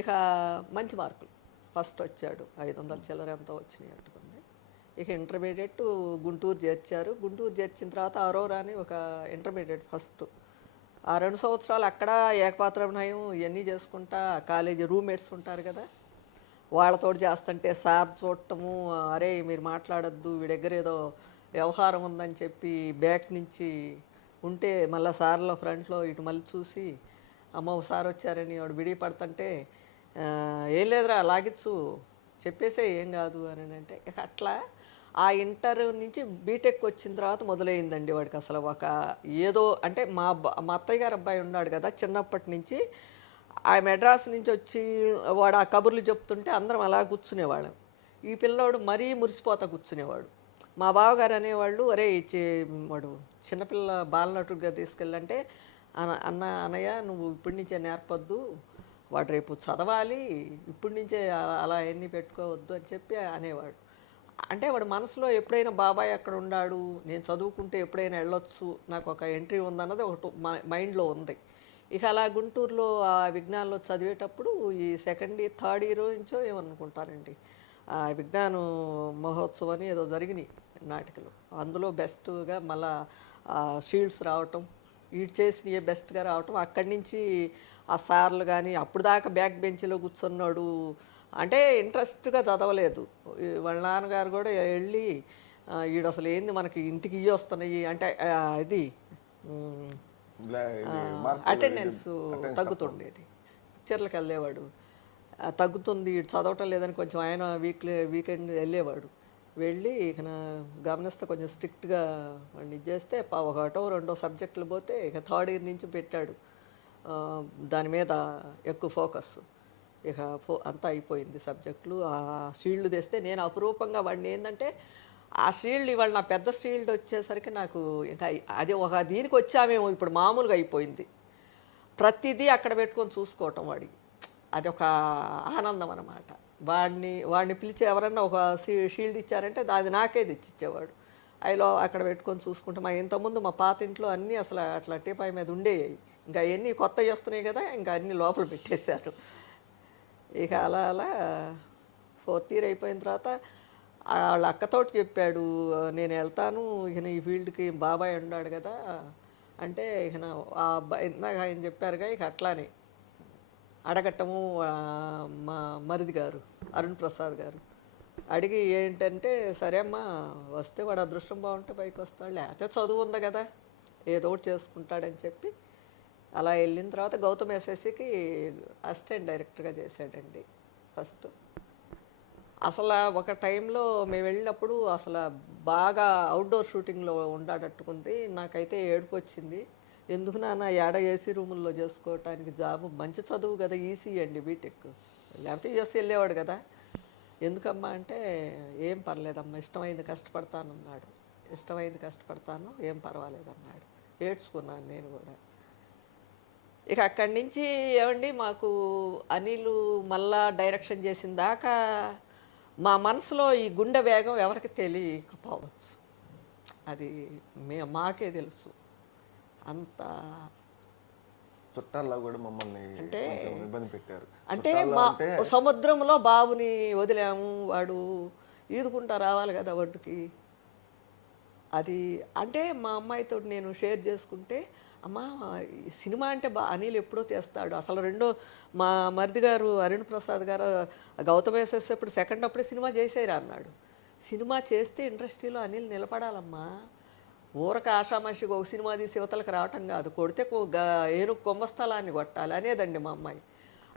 ఇక మంచి మార్కులు ఫస్ట్ వచ్చాడు, 500 చిల్లర ఎంతో వచ్చినాయి అట్టుకుంది. ఇక ఇంటర్మీడియట్ గుంటూరు చేర్చారు. గుంటూరు చేర్చిన తర్వాత అరోరా అని ఒక ఇంటర్మీడియట్ ఫస్ట్. ఆ 2 సంవత్సరాలు అక్కడ ఏకపాత్రాభినయం ఇవన్నీ చేసుకుంటా, కాలేజీ రూమ్మేట్స్ ఉంటారు కదా, వాళ్ళతో చేస్తుంటే సార్ చూడటము, అరే మీరు మాట్లాడొద్దు వీడి దగ్గర ఏదో వ్యవహారం ఉందని చెప్పి బ్యాక్ నుంచి ఉంటే మళ్ళీ సార్లో ఫ్రంట్లో ఇటు మళ్ళీ చూసి అమ్మ సార్ వచ్చారని వాడు విడి పడుతుంటే ఏం లేదురా లాగిచ్చు చెప్పేసే ఏం కాదు అని అంటే ఇక అట్లా ఆ ఇంటర్ నుంచి బీటెక్ వచ్చిన తర్వాత మొదలైందండి వాడికి అసలు ఒక ఏదో అంటే మా అత్తయ్య గారు అబ్బాయి ఉన్నాడు కదా చిన్నప్పటి నుంచి, ఆ మెడ్రాస్ నుంచి వచ్చి వాడు ఆ కబుర్లు చెప్తుంటే అందరం అలా కూర్చునేవాళ్ళం. ఈ పిల్లోడు మరీ మురిసిపోతా కూర్చునేవాడు. మా బావగారు అనేవాళ్ళు, అరే వాడు చిన్నపిల్ల బాలనటుడిగా తీసుకెళ్ళంటే అన్నయ్య నువ్వు ఇప్పటి నుంచే నేర్పొద్దు, వాడు రేపు చదవాలి, ఇప్పటి నుంచే అలా ఎన్ని పెట్టుకోవద్దు అని చెప్పి అనేవాడు. అంటే వాడు మనసులో ఎప్పుడైనా బాబాయ్ అక్కడ ఉన్నాడు, నేను చదువుకుంటే ఎప్పుడైనా వెళ్ళొచ్చు, నాకు ఒక ఎంట్రీ ఉందన్నది ఒకటి మైండ్లో ఉంది. ఇక అలా గుంటూరులో ఆ విజ్ఞానంలో చదివేటప్పుడు ఈ సెకండ్ ఇయర్ థర్డ్ ఇయర్ నుంచో ఏమనుకుంటానండి, ఆ విజ్ఞాన మహోత్సవం అని ఏదో జరిగినాయి నాటికలు, అందులో బెస్ట్గా మళ్ళా షీల్డ్స్ రావటం, వీడు చేసినవి బెస్ట్గా రావటం, అక్కడి నుంచి ఆ సార్లు కానీ అప్పుడు దాకా బ్యాక్ బెంచ్లో కూర్చున్నాడు, అంటే ఇంట్రెస్ట్గా చదవలేదు. వాళ్ళ నాన్నగారు కూడా వెళ్ళి వీడు అసలు ఏంది మనకి ఇంటికి ఇవి వస్తున్నాయి అంటే ఇది అటెండెన్స్ తగ్గుతుండేది, పిక్చర్లకు వెళ్ళేవాడు, తగ్గుతుంది చదవటం లేదని కొంచెం ఆయన వీకెండ్ వెళ్ళేవాడు. వెళ్ళి ఇక గమనిస్తే కొంచెం స్ట్రిక్ట్గా వాడిని చేస్తే ఒకటో రెండో సబ్జెక్టులు పోతే ఇక థర్డ్ ఇయర్ నుంచి పెట్టాడు దాని మీద ఎక్కువ ఫోకస్. ఇక అంతా అయిపోయింది సబ్జెక్టులు. ఆ షీల్డ్ తెస్తే నేను అపురూపంగా వాడిని ఏంటంటే ఆ షీల్డ్ ఇవాళ నా పెద్ద షీల్డ్ వచ్చేసరికి నాకు ఇంకా అది ఒక దీనికి వచ్చామేమో ఇప్పుడు మామూలుగా అయిపోయింది, ప్రతిదీ అక్కడ పెట్టుకొని చూసుకోవటం వాడికి అది ఒక ఆనందం అన్నమాట. వాడిని పిలిచి ఎవరన్నా ఒక షీల్డ్ ఇచ్చారంటే అది నాకే తెచ్చిచ్చేవాడు. అయ్యలో అక్కడ పెట్టుకొని చూసుకుంటాం. ఇంతకుముందు మా పాత ఇంట్లో అన్నీ అసలు అట్లా టీపాయ్ మీద ఉండేవి, ఇంకా అవన్నీ కొత్తవి వస్తున్నాయి కదా, ఇంకా అన్నీ లోపల పెట్టేశారు. ఇక అలా అలా ఫోర్త్ ఇయర్ అయిపోయిన తర్వాత వాళ్ళ అక్కతోటి చెప్పాడు, నేను వెళ్తాను ఇక ఈ ఫీల్డ్కి, బాబాయ్ ఉన్నాడు కదా అంటే ఇక ఆ అబ్బాయి ఇందాక ఆయన చెప్పారుగా ఇక అట్లానే అడగట్టము. మా మరిది గారు అరుణ్ ప్రసాద్ గారు అడిగి ఏంటంటే సరే అమ్మా వస్తే వాడు అదృష్టం బాగుంటే పైకి వస్తాడు, లేకపోతే చదువు ఉంది కదా ఏదో ఒకటి చేసుకుంటాడని చెప్పి అలా వెళ్ళిన తర్వాత గౌతమ్ ఎస్ఎస్సికి అసిస్టెంట్ డైరెక్టర్గా చేశాడండి ఫస్ట్. అసలు ఒక టైంలో మేము వెళ్ళినప్పుడు అసలు బాగా అవుట్డోర్ షూటింగ్లో ఉండాడట్టుకుంది, నాకైతే ఏడుపు వచ్చింది. ఎందుకు నాన్న ఏడ ఏసీ రూముల్లో చేసుకోవటానికి జాబు, మంచి చదువు కదా ఈసీ అండి బీటెక్, లేకపోతే యూఎస్ వెళ్ళేవాడు కదా, ఎందుకమ్మా అంటే ఏం పర్లేదమ్మా ఇష్టమైంది కష్టపడతానన్నాడు. ఇష్టమైంది కష్టపడతాను ఏం పర్వాలేదన్నాడు. ఏడ్చుకున్నాను నేను కూడా. ఇక అక్కడి నుంచి ఏమండి మాకు అనిల్ మళ్ళా డైరెక్షన్ చేసిన దాకా మా మనసులో ఈ గుండె వేగం ఎవరికి తెలియకపోవచ్చు, అది మాకే తెలుసు. అంత చుట్టాల్లో కూడా మమ్మల్ని అంటే ఇబ్బంది పెట్టారు. అంటే మా సముద్రంలో బాబుని వదిలాము, వాడు ఈదుకుంటా రావాలి కదా ఒడ్డుకి. అది అంటే మా అమ్మాయితో నేను షేర్ చేసుకుంటే, అమ్మ సినిమా అంటే అనిల్ ఎప్పుడో తెస్తాడు, అసలు రెండో మా మరిది గారు అరుణ్ ప్రసాద్ గారు గౌతమ్ ఎస్ఎస్ ఇప్పుడు సెకండ్ అప్పుడే సినిమా చేసేరా అన్నాడు. సినిమా చేస్తే ఇండస్ట్రీలో అనిల్ నిలబడాలమ్మా, ఊరక ఆషామాషిగా ఒక సినిమా తీసి యువతలకు రావటం కాదు, కొడితే ఏనుగు కుంభస్థలాన్ని కొట్టాలి అనేదండి మా అమ్మాయి.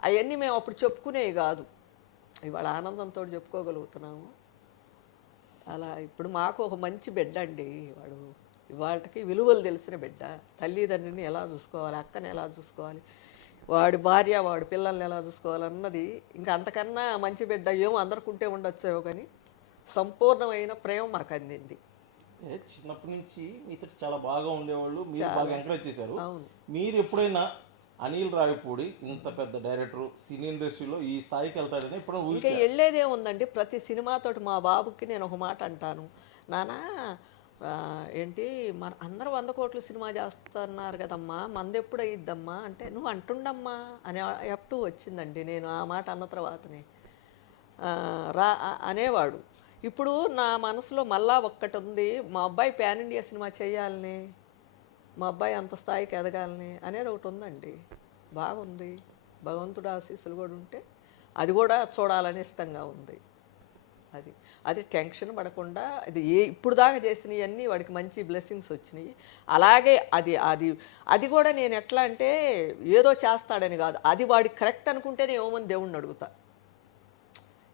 అవన్నీ మేము అప్పుడు చెప్పుకునేవి కాదు, ఇవాళ ఆనందంతో చెప్పుకోగలుగుతున్నాము. అలా ఇప్పుడు మాకు ఒక మంచి బిడ్డ అండి, వాడు ఇవాళకి విలువలు తెలిసిన బిడ్డ, తల్లిదండ్రిని ఎలా చూసుకోవాలి, అక్కని ఎలా చూసుకోవాలి, వాడి భార్య వాడి పిల్లల్ని ఎలా చూసుకోవాలన్నది ఇంకా అంతకన్నా మంచి బిడ్డ ఏమో అందరికి ఉంటే ఉండొచ్చేమో, కానీ సంపూర్ణమైన ప్రేమ మాకు అందింది. చిన్నప్పటి నుంచి మీతో చాలా బాగా ఉండేవాళ్ళు, మీరు బాగా ఎంకరేజ్ చేశారు. మీరు ఎప్పుడైనా అనిల్ రావిపూడి ఇంత పెద్ద డైరెక్టర్ సినీ ఇండస్ట్రీలో ఈ స్థాయికి వెళ్తాడని ఇప్పుడు ఇంకా వెళ్ళేదే ఉందండి. ప్రతి సినిమాతోటి మా బాబుకి నేను ఒక మాట అంటాను, నానా ఏంటి మన అందరూ 100 కోట్ల సినిమా చేస్తున్నారు కదమ్మా, మంది ఎప్పుడు అయ్యిద్దమ్మా అంటే, నువ్వు అంటుండమ్మా అని ఎప్పుడు వచ్చిందండి. నేను ఆ మాట అన్న తర్వాతనే అనేవాడు. ఇప్పుడు నా మనసులో మళ్ళా ఒక్కటి ఉంది, మా అబ్బాయి పాన్ ఇండియా సినిమా చేయాలని, మా అబ్బాయి అంత స్థాయికి ఎదగాలని అనేది ఒకటి ఉందండి. బాగుంది, భగవంతుడు ఆశీస్సులు కూడా ఉంటే అది కూడా చూడాలని ఇష్టంగా ఉంది. అది టెన్షన్ పడకుండా అది ఇప్పుడు దాకా చేసినవన్నీ వాడికి మంచి బ్లెస్సింగ్స్ వచ్చినాయి. అలాగే అది కూడా నేను ఎట్లా అంటే ఏదో చేస్తాడని కాదు, అది వాడికి కరెక్ట్ అనుకుంటేనే ఏమని దేవుణ్ణి అడుగుతా.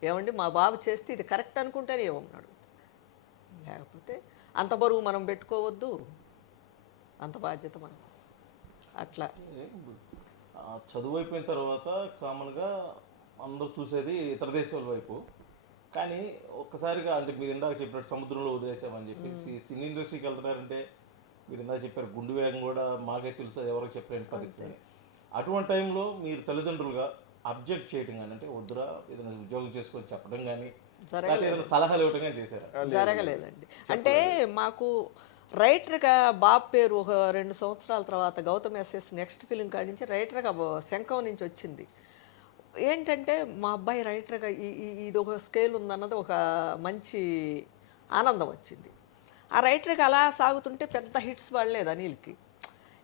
ఏమండి మా బాబు చేస్తే ఇది కరెక్ట్ అనుకుంటేనే ఏమని అడుగుతా, లేకపోతే అంత బరువు మనం పెట్టుకోవద్దు, అంత బాధ్యత మనం అట్లా. చదువు అయిపోయిన తర్వాత కామన్గా అందరూ చూసేది ఇతర దేశాల వైపు. కానీ ఒక్కసారిగా అంటే మీరు ఇందాక చెప్పినట్టు సముద్రంలో వదిలేసామని చెప్పేసి సినీ ఇండస్ట్రీకి వెళ్తున్నారంటే, మీరు ఇందాక చెప్పారు గుండు వేగం కూడా మాకే తెలుసు, ఎవరికి చెప్పలేని పరిస్థితి. అటువంటి టైంలో మీరు తల్లిదండ్రులుగా అబ్జెక్ట్ చేయడం కానీ, అంటే వద్దురా ఏదైనా ఉద్యోగం చేసుకొని చెప్పడం కానీ, ఏదైనా సలహాలు ఇవ్వడం కానీ చేశారా? జరగలేదండి. అంటే మాకు రైటర్గా బాబు పేరు ఒక 2 సంవత్సరాల తర్వాత గౌతమ్ ఎస్ఎస్ నెక్స్ట్ ఫిలిం కాడి నుంచి రైటర్గా శంఖం నుంచి వచ్చింది. ఏంటంటే మా అబ్బాయి రైటర్గా ఇది ఒక స్కేల్ ఉందన్నది ఒక మంచి ఆనందం వచ్చింది. ఆ రైటర్గా అలా సాగుతుంటే పెద్ద హిట్స్ పడలేదు అనిల్కి.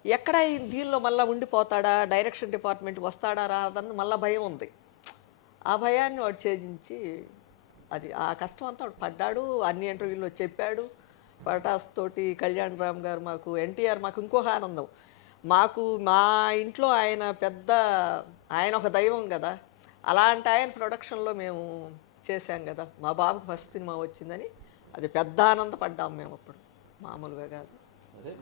ఎక్కడ దీనిలో మళ్ళీ ఉండిపోతాడా, డైరెక్షన్ డిపార్ట్మెంట్కి వస్తాడా రాదని మళ్ళీ భయం ఉంది. ఆ భయాన్ని వాడు ఛేదించి ఆ కష్టం అంతా వాడు పడ్డాడు. అన్ని ఇంటర్వ్యూల్లో చెప్పాడు. పటాస్ తోటి కళ్యాణ్ రామ్ గారు మాకు, ఎన్టీఆర్ మాకు ఇంకొక ఆనందం. మా ఇంట్లో ఆయన ఒక దైవం కదా, అలాంటి ఆయన ప్రొడక్షన్లో మేము చేశాం కదా, మా బాబుకి ఫస్ట్ సినిమా వచ్చిందని అది పెద్ద ఆనందపడ్డాము మేము అప్పుడు, మామూలుగా కాదు. సరే.